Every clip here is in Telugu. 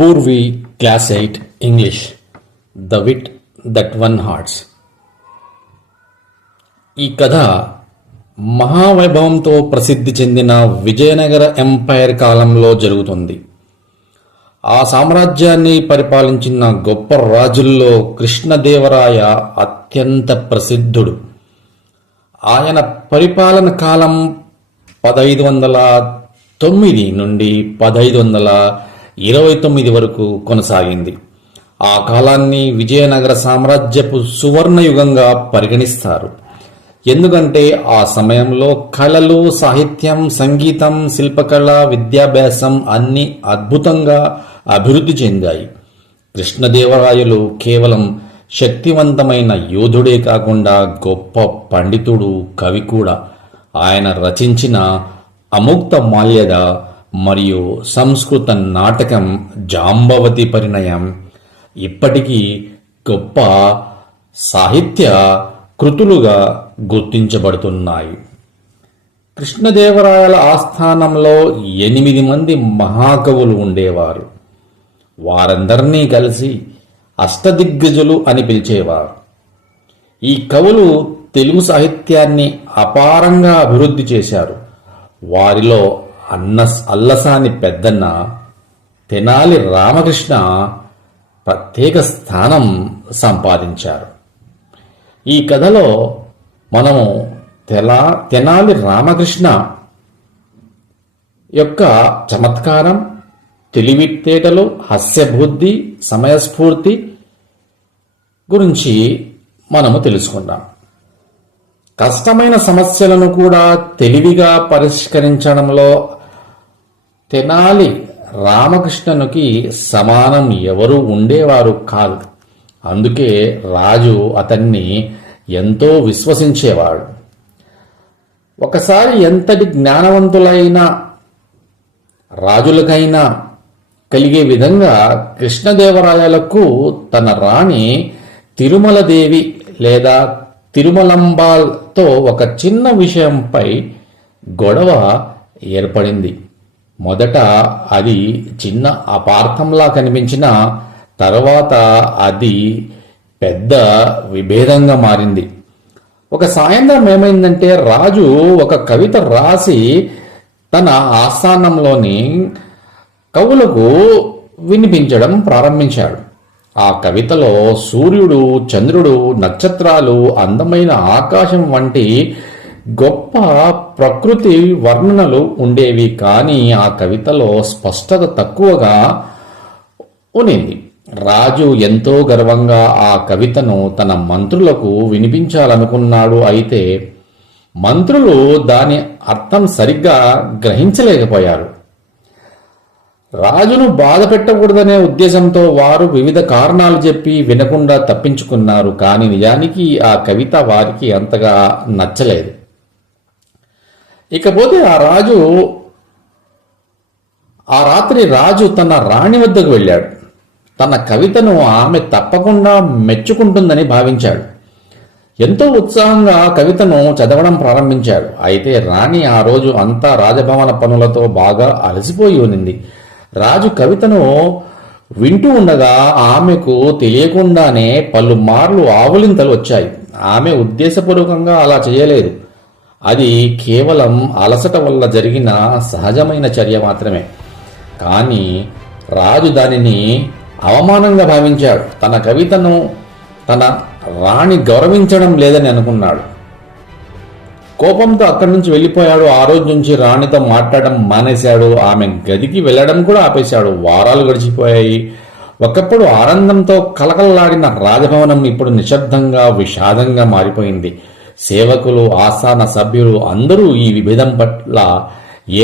Purvi class 8 English the wit that won hearts. ఈ కథ మహావైభవంతో ప్రసిద్ధి చెందిన విజయనగర ఎంపైర్ కాలంలో జరుగుతుంది. ఆ సామ్రాజ్యాన్ని పరిపాలించిన గొప్ప రాజుల్లో కృష్ణదేవరాయ అత్యంత ప్రసిద్ధుడు. ఆయన పరిపాలన కాలం 1509 నుండి 1529 వరకు కొనసాగింది. ఆ కాలాన్ని విజయనగర సామ్రాజ్యపు సువర్ణయుగంగా పరిగణిస్తారు. ఎందుకంటే ఆ సమయంలో కళలు, సాహిత్యం, సంగీతం, శిల్పకళ, విద్యాభ్యాసం అన్నీ అద్భుతంగా అభివృద్ధి చెందాయి. కృష్ణదేవరాయలు కేవలం శక్తివంతమైన యోధుడే కాకుండా గొప్ప పండితుడు, కవి కూడా. ఆయన రచించిన అముక్త మాల్యద మరియు సంస్కృత నాటకం జాంబవతి పరిణయం ఇప్పటికీ గొప్ప సాహిత్య కృతులుగా గుర్తించబడుతున్నాయి. కృష్ణదేవరాయల ఆస్థానంలో 8 మంది మహాకవులు ఉండేవారు. వారందరినీ కలిసి అష్టదిగ్గజులు అని పిలిచేవారు. ఈ కవులు తెలుగు సాహిత్యాన్ని అపారంగా అభివృద్ధి చేశారు. వారిలో అల్లసాని పెద్దన్న, తెనాలి రామకృష్ణ ప్రత్యేక స్థానం సంపాదించారు. ఈ కథలో మనము తెనాలి రామకృష్ణ యొక్క చమత్కారం, తెలివితేటలు, హాస్యబుద్ధి, సమయస్ఫూర్తి గురించి మనము తెలుసుకుందాం. కష్టమైన సమస్యలను కూడా తెలివిగా పరిష్కరించడంలో తెనాలి రామకృష్ణనుకి సమానం ఎవరూ ఉండేవారు కాదు. అందుకే రాజు అతన్ని ఎంతో విశ్వసించేవాడు. ఒకసారి ఎంతటి జ్ఞానవంతులైన రాజులకైనా కలిగే విధంగా కృష్ణదేవరాయలకు తన రాణి తిరుమలదేవి లేదా తిరుమలంబాల్తో ఒక చిన్న విషయంపై గొడవ ఏర్పడింది. మొదట అది చిన్న అపార్థంలా కనిపించిన తర్వాత అది పెద్ద విభేదంగా మారింది. ఒక సాయంత్రం ఏమైందంటే రాజు ఒక కవిత రాసి తన ఆస్థానంలోని కవులకు వినిపించడం ప్రారంభించాడు. ఆ కవితలో సూర్యుడు, చంద్రుడు, నక్షత్రాలు, అందమైన ఆకాశం వంటి గొప్ప ప్రకృతి వర్ణనలు ఉండేవి. కానీ ఆ కవితలో స్పష్టత తక్కువగా ఉన్నింది. రాజు ఎంతో గర్వంగా ఆ కవితను తన మంత్రులకు వినిపించాలనుకున్నాడు. అయితే మంత్రులు దాని అర్థం సరిగ్గా గ్రహించలేకపోయారు. రాజును బాధ పెట్టకూడదనే ఉద్దేశంతో వారు వివిధ కారణాలు చెప్పి వినకుండా తప్పించుకున్నారు. కానీ నిజానికి ఆ కవిత వారికి అంతగా నచ్చలేదు. ఇకపోతే ఆ రాత్రి రాజు తన రాణి వద్దకు వెళ్ళాడు. తన కవితను ఆమె తప్పకుండా మెచ్చుకుంటుందని భావించాడు. ఎంతో ఉత్సాహంగా కవితను చదవడం ప్రారంభించాడు. అయితే రాణి ఆ రోజు అంతా రాజభవన పనులతో బాగా అలసిపోయి ఉన్నింది. రాజు కవితను వింటూ ఉండగా ఆమెకు తెలియకుండానే పలుమార్లు ఆవులింతలు వచ్చాయి. ఆమె ఉద్దేశపూర్వకంగా అలా చేయలేదు. అది కేవలం అలసట వల్ల జరిగిన సహజమైన చర్య మాత్రమే. కానీ రాజు దానిని అవమానంగా భావించాడు. తన కవితను తన రాణి గౌరవించడం లేదని అనుకున్నాడు. కోపంతో అక్కడి నుంచి వెళ్ళిపోయాడు. ఆ రోజు నుంచి రాణితో మాట్లాడడం మానేశాడు. ఆమె గదికి వెళ్ళడం కూడా ఆపేశాడు. వారాలు గడిచిపోయాయి. ఒకప్పుడు ఆనందంతో కలకలలాడిన రాజభవనం ఇప్పుడు నిశ్శబ్దంగా, విషాదంగా మారిపోయింది. సేవకులు, ఆస్థాన సభ్యులు అందరూ ఈ విభేదం పట్ల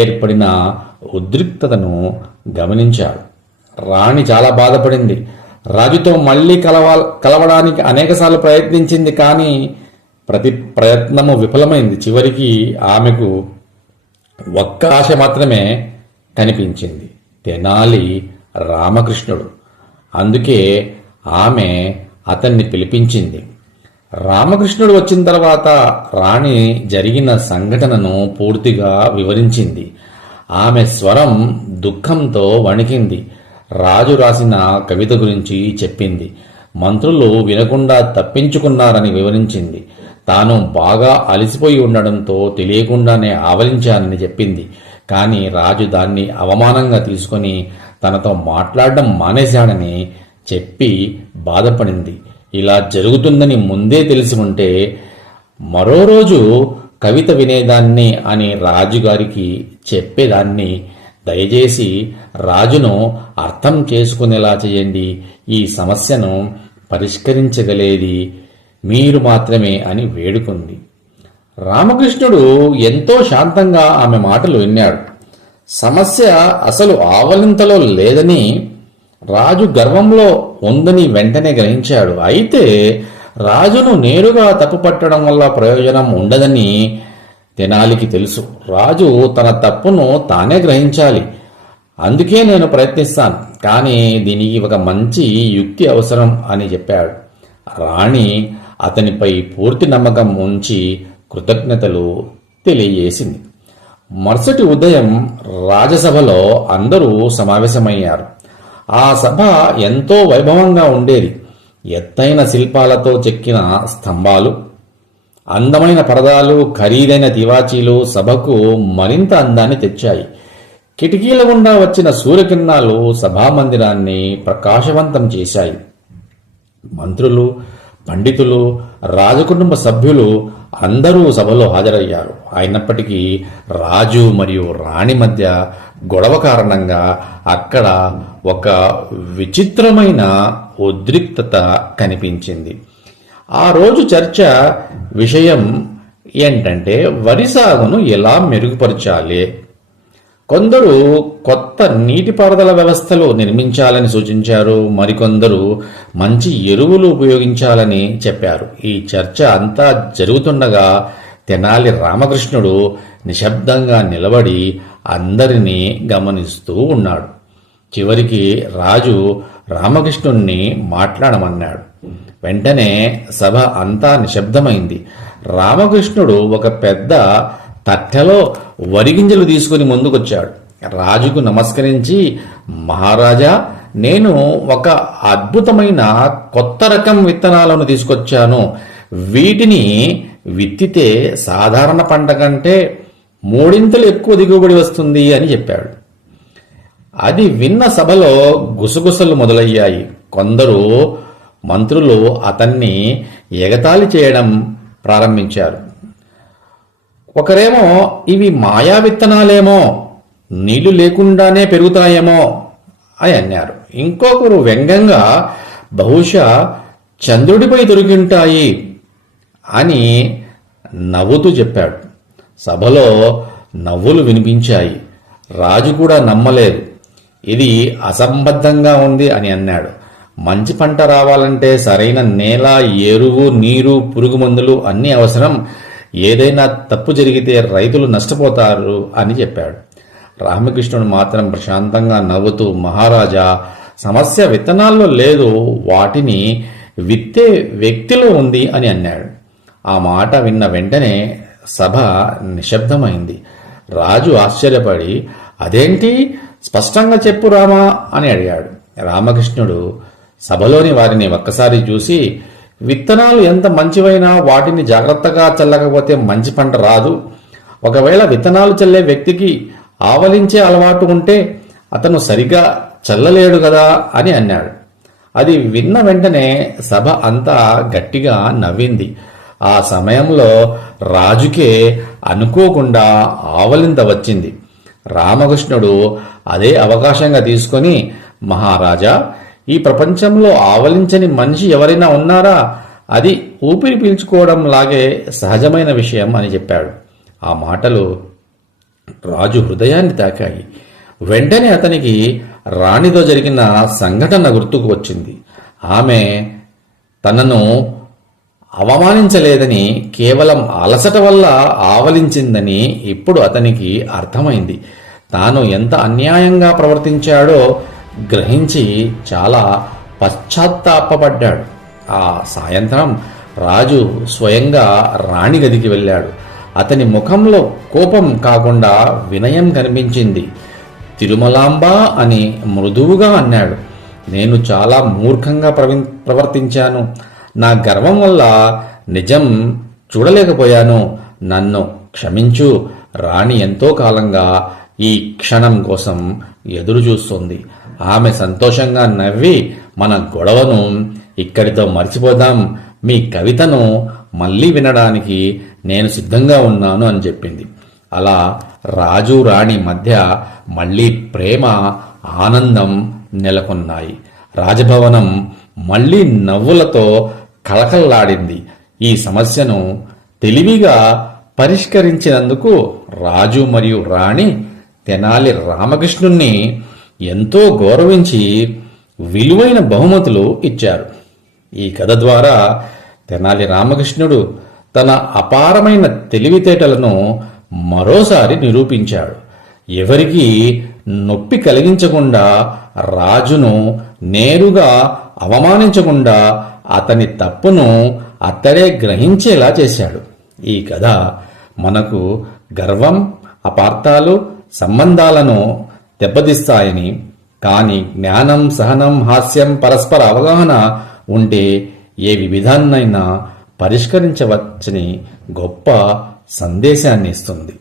ఏర్పడిన ఉద్రిక్తతను గమనించారు. రాణి చాలా బాధపడింది. రాజుతో మళ్ళీ కలవడానికి అనేకసార్లు ప్రయత్నించింది. కానీ ప్రతి ప్రయత్నము విఫలమైంది. చివరికి ఆమెకు ఒక్క ఆశ మాత్రమే కనిపించింది, తెనాలి రామకృష్ణుడు. అందుకే ఆమె అతన్ని పిలిపించింది. రామకృష్ణుడు వచ్చిన తర్వాత రాణి జరిగిన సంఘటనను పూర్తిగా వివరించింది. ఆమె స్వరం దుఃఖంతో వణికింది. రాజు రాసిన కవిత గురించి చెప్పింది. మంత్రులు వినకుండా తప్పించుకున్నారని వివరించింది. తాను బాగా అలసిపోయి ఉండడంతో తెలియకుండానే ఆవలించానని చెప్పింది. కానీ రాజు దాన్ని అవమానంగా తీసుకొని తనతో మాట్లాడడం మానేశాడని చెప్పి బాధపడింది. ఇలా జరుగుతుందని ముందే తెలిసి ఉంటే మరో రోజు కవిత వినేదాన్ని అని రాజుగారికి చెప్పేదాన్ని. దయచేసి రాజును అర్థం చేసుకునేలా చేయండి. ఈ సమస్యను పరిష్కరించగలేది మీరు మాత్రమే అని వేడుకుంది. రామకృష్ణుడు ఎంతో శాంతంగా ఆమె మాటలు విన్నాడు. సమస్య అసలు ఆవలింతలో లేదని, రాజు గర్వంలో ఉందని వెంటనే గ్రహించాడు. అయితే రాజును నేరుగా తప్పుపట్టడం వల్ల ప్రయోజనం ఉండదని తెనాలికి తెలుసు. రాజు తన తప్పును తానే గ్రహించాలి. అందుకే నేను ప్రయత్నిస్తాను, కానీ దీనికి ఒక మంచి యుక్తి అవసరం అని చెప్పాడు. రాణి అతనిపై పూర్తి నమ్మకం ఉంచి కృతజ్ఞతలు తెలియజేసింది. మరుసటి ఉదయం రాజసభలో అందరూ సమావేశమయ్యారు. ఆ సభ ఎంతో వైభవంగా ఉండేది. ఎత్తైన శిల్పాలతో చెక్కిన స్తంభాలు, అందమైన పరదాలు, ఖరీదైన తివాచీలు సభకు మరింత అందాన్ని తెచ్చాయి. కిటికీల గుండా వచ్చిన సూర్యకిరణాలు సభామందిరాన్ని ప్రకాశవంతం చేశాయి. మంత్రులు, పండితులు, రాజకుటుంబ సభ్యులు అందరూ సభలో హాజరయ్యారు. అయినప్పటికీ రాజు మరియు రాణి మధ్య గొడవ కారణంగా అక్కడ ఒక విచిత్రమైన ఉద్రిక్తత కనిపించింది. ఆ రోజు చర్చ విషయం ఏంటంటే వరి సాగును ఎలా మెరుగుపరచాలి. కొందరు కొత్త నీటిపారుదల వ్యవస్థలు నిర్మించాలని సూచించారు. మరికొందరు మంచి ఎరువులు ఉపయోగించాలని చెప్పారు. ఈ చర్చ అంతా జరుగుతుండగా తెనాలి రామకృష్ణుడు నిశ్శబ్దంగా నిలబడి అందరినీ గమనిస్తూ ఉన్నాడు. చివరికి రాజు రామకృష్ణుణ్ణి మాట్లాడమన్నాడు. వెంటనే సభ అంతా నిశ్శబ్దమైంది. రామకృష్ణుడు ఒక పెద్ద తట్టెలో వరిగింజలు తీసుకుని ముందుకొచ్చాడు. రాజుకు నమస్కరించి, మహారాజా, నేను ఒక అద్భుతమైన కొత్త రకం విత్తనాలను తీసుకొచ్చాను. వీటిని విత్తితే సాధారణ పంట కంటే 3 ఎక్కువ దిగుబడి వస్తుంది అని చెప్పాడు. అది విన్న సభలో గుసగుసలు మొదలయ్యాయి. కొందరు మంత్రులు అతన్ని ఎగతాళి చేయడం ప్రారంభించారు. ఒకరేమో ఇవి మాయా విత్తనాలేమో, నీళ్లు లేకుండానే పెరుగుతాయేమో అని అన్నారు. ఇంకొకరు వ్యంగ్యంగా బహుశా చంద్రుడిపై దొరికింటాయి అని నవ్వుతూ చెప్పాడు. సభలో నవ్వులు వినిపించాయి. రాజు కూడా నమ్మలేదు. ఇది అసంబద్ధంగా ఉంది అని అన్నాడు. మంచి పంట రావాలంటే సరైన నేల, ఎరువు, నీరు, పురుగు మందులు అన్నీ అవసరం. ఏదైనా తప్పు జరిగితే రైతులు నష్టపోతారు అని చెప్పాడు. రామకృష్ణుడు మాత్రం ప్రశాంతంగా నవ్వుతూ, మహారాజా, సమస్య విత్తనాల్లో లేదు, వాటిని విత్తే వ్యక్తిలో ఉంది అని అన్నాడు. ఆ మాట విన్న వెంటనే సభ నిశ్శబ్దమైంది. రాజు ఆశ్చర్యపడి, అదేంటి, స్పష్టంగా చెప్పు రామా అని అడిగాడు. రామకృష్ణుడు సభలోని వారిని ఒక్కసారి చూసి, విత్తనాలు ఎంత మంచివైనా వాటిని జాగ్రత్తగా చల్లకపోతే మంచి పంట రాదు. ఒకవేళ విత్తనాలు చల్లే వ్యక్తికి ఆవలించే అలవాటు ఉంటే అతను సరిగా చల్లలేడు కదా అని అన్నాడు. అది విన్న వెంటనే సభ అంతా గట్టిగా నవ్వింది. ఆ సమయంలో రాజుకే అనుకోకుండా ఆవలింత వచ్చింది. రామకృష్ణుడు అదే అవకాశంగా తీసుకొని, మహారాజా, ఈ ప్రపంచంలో ఆవలించని మనిషి ఎవరైనా ఉన్నారా? అది ఊపిరి పీల్చుకోవడం లాగే సహజమైన విషయం అని చెప్పాడు. ఆ మాటలు రాజు హృదయాన్ని తాకాయి. వెంటనే అతనికి రాణితో జరిగిన సంఘటన గుర్తుకు వచ్చింది. ఆమె తనను అవమానించలేదని, కేవలం అలసట వల్ల ఆవలించిందని ఇప్పుడు అతనికి అర్థమైంది. తాను ఎంత అన్యాయంగా ప్రవర్తించాడో గ్రహించి చాలా పశ్చాత్తాపపడ్డాడు. ఆ సాయంత్రం రాజు స్వయంగా రాణి గదికి వెళ్ళాడు. అతని ముఖంలో కోపం కాకుండా వినయం కనిపించింది. తిరుమలాంబ అని మృదువుగా అన్నాడు. నేను చాలా మూర్ఖంగా ప్రవర్తించాను. నా గర్వం వల్ల నిజం చూడలేకపోయాను. నన్ను క్షమించు. రాణి ఎంతో కాలంగా ఈ క్షణం కోసం ఎదురు చూస్తుంది. ఆమె సంతోషంగా నవ్వి, మన గొడవను ఇక్కడితో మర్చిపోదాం. మీ కవితను మళ్ళీ వినడానికి నేను సిద్ధంగా ఉన్నాను అని చెప్పింది. అలా రాజు రాణి మధ్య మళ్ళీ ప్రేమ, ఆనందం నెలకొన్నాయి. రాజభవనం మళ్ళీ నవ్వులతో కళకళలాడింది. ఈ సమస్యను తెలివిగా పరిష్కరించినందుకు రాజు మరియు రాణి తెనాలి రామకృష్ణుణ్ణి ఎంతో గౌరవించి విలువైన బహుమతులు ఇచ్చారు. ఈ కథ ద్వారా తెనాలి రామకృష్ణుడు తన అపారమైన తెలివితేటలను మరోసారి నిరూపించాడు. ఎవరికీ నొప్పి కలిగించకుండా, రాజును నేరుగా అవమానించకుండా అతని తప్పును అతడే గ్రహించేలా చేశాడు. ఈ కథ మనకు గర్వం, అపార్థాలు సంబంధాలను దెబ్బతీస్తాయని, కానీ జ్ఞానం, సహనం, హాస్యం, పరస్పర అవగాహన ఉంటే ఏ విధాన్నైనా పరిష్కరించవచ్చని గొప్ప సందేశాన్ని ఇస్తుంది.